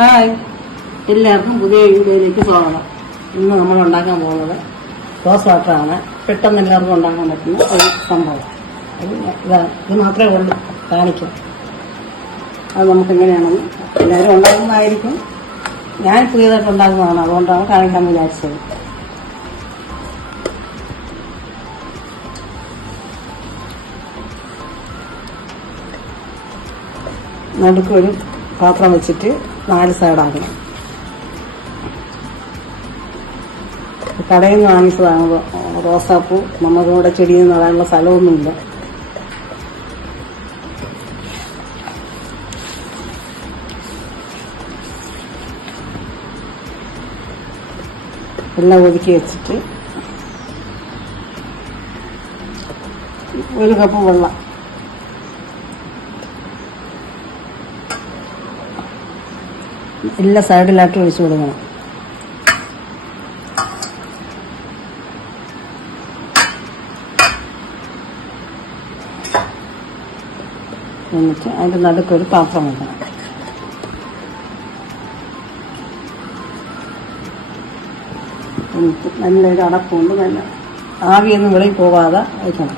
Hi, എല്ലാവർക്കും പുതിയ വീഡിയോയിലേക്ക് സ്വാഗതം. ഇന്ന് നമ്മൾ ഉണ്ടാക്കാൻ പോകുന്നത് റോസ് വാട്ടറാണ്. പെട്ടെന്ന് എല്ലാവർക്കും ഉണ്ടാക്കാൻ പറ്റുന്ന ഒരു സംഭവം. ഇത് മാത്രമേ ഉള്ളൂ കാണിക്കാം. അത് നമുക്ക് എങ്ങനെയാണെന്ന് എല്ലാവരും ഉണ്ടാക്കുന്നതായിരിക്കും. ഞാൻ പുതിയതായിട്ട് ഉണ്ടാക്കുന്നതാണ്, അതുകൊണ്ടാണ് കാണിക്കാൻ വിചാരിച്ചത്. നടുക്കൊരു പാത്രം വെച്ചിട്ട് 4 സൈഡാക്കണം. കടയിൽ നിന്ന് വാങ്ങിച്ചതാണ് റോസാപ്പൂ. നമുക്കിവിടെ ചെടിയിൽ നടാനുള്ള സ്ഥലമൊന്നുമില്ല. എല്ലാം ഒതുക്കി വെച്ചിട്ട് 1 കപ്പ് വെള്ളം, എല്ലാ സൈഡിലാക്കി ഒഴിച്ചു കൊടുക്കണം. എന്നിട്ട് അതിൻ്റെ നടുക്കൊരു പാത്രം വെക്കണം. എന്നിട്ട് നല്ലൊരു അടപ്പുകൊണ്ട് നല്ല ആവിയൊന്നും വെളിയിൽ പോകാതെ വയ്ക്കണം.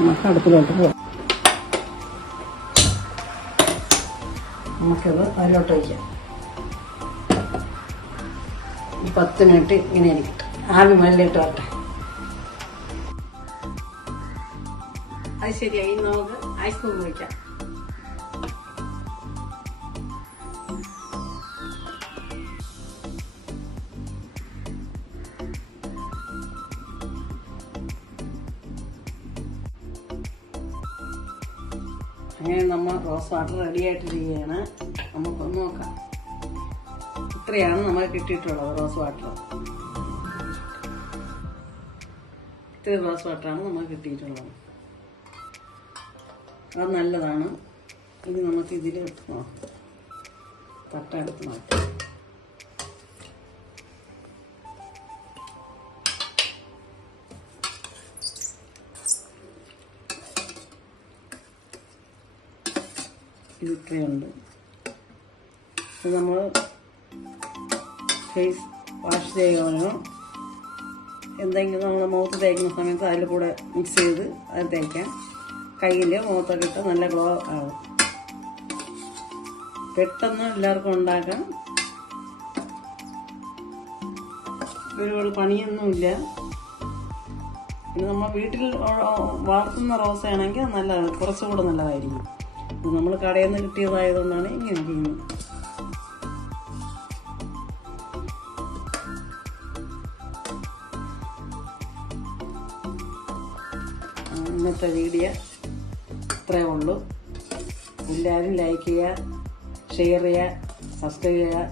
നമുക്ക് അടുപ്പിലോട്ട് പോകാം. നമുക്കത് അതിലോട്ട് വയ്ക്കാം. 10 മിനിറ്റ് ഇങ്ങനെ ഇരിക്കട്ടെ, ആവി മല്ലിട്ട് വരട്ടെ. അത് ശരിയായി. നമുക്ക് ഐസ് ക്യൂബ് വയ്ക്കാം. അങ്ങനെ നമ്മൾ റോസ് വാട്ടർ റെഡി ആയിട്ടിരിക്കുകയാണ്. നമുക്കൊന്ന് നോക്കാം. ഇത്രയാണ് നമുക്ക് കിട്ടിയിട്ടുള്ളത് റോസ് വാട്ടർ. ഇത്ര റോസ് വാട്ടറാണ് നമുക്ക് കിട്ടിയിട്ടുള്ളത്. അത് നല്ലതാണ്. ഇത് നമുക്ക് ഇതിലെടുത്ത് നോക്കാം. തട്ടെടുത്ത് നോക്കാം. ഇത്രയുണ്ട്. ഇത് നമ്മൾ ഫേസ് വാഷ് ചെയ്യാനോ എന്തെങ്കിലും നമ്മൾ മുഖത്ത് തേക്കുന്ന സമയത്ത് അതിൽ കൂടെ മിക്സ് ചെയ്ത് അത് തേക്കാം. കയ്യിൽ മുഖത്തൊക്കെ ഇട്ട് നല്ല ഗ്ലോ ആവും. പെട്ടെന്ന് എല്ലാവർക്കും ഉണ്ടാക്കാം. ഒരുപാട് പണിയൊന്നുമില്ല. പിന്നെ നമ്മൾ വീട്ടിൽ വളർത്തുന്ന റോസയാണെങ്കിൽ നല്ലതാണ്, കുറച്ചുകൂടെ നല്ലതായിരിക്കും. ഇത് നമ്മൾ കടയിൽ നിന്ന് കിട്ടിയതായതുകൊണ്ടാണ് ഇങ്ങനെ ചെയ്യുന്നത്. ഇന്നത്തെ വീഡിയോ ഇത്രയേ ഉള്ളൂ. എല്ലാവരും ലൈക്ക് ചെയ്യുക, ഷെയർ ചെയ്യുക, സബ്സ്ക്രൈബ് ചെയ്യുക,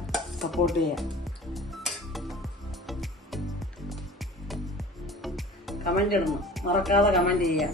സപ്പോർട്ട് ചെയ്യുക. കമൻ്റ് ഇടണം, മറക്കാതെ കമൻ്റ് ചെയ്യുക.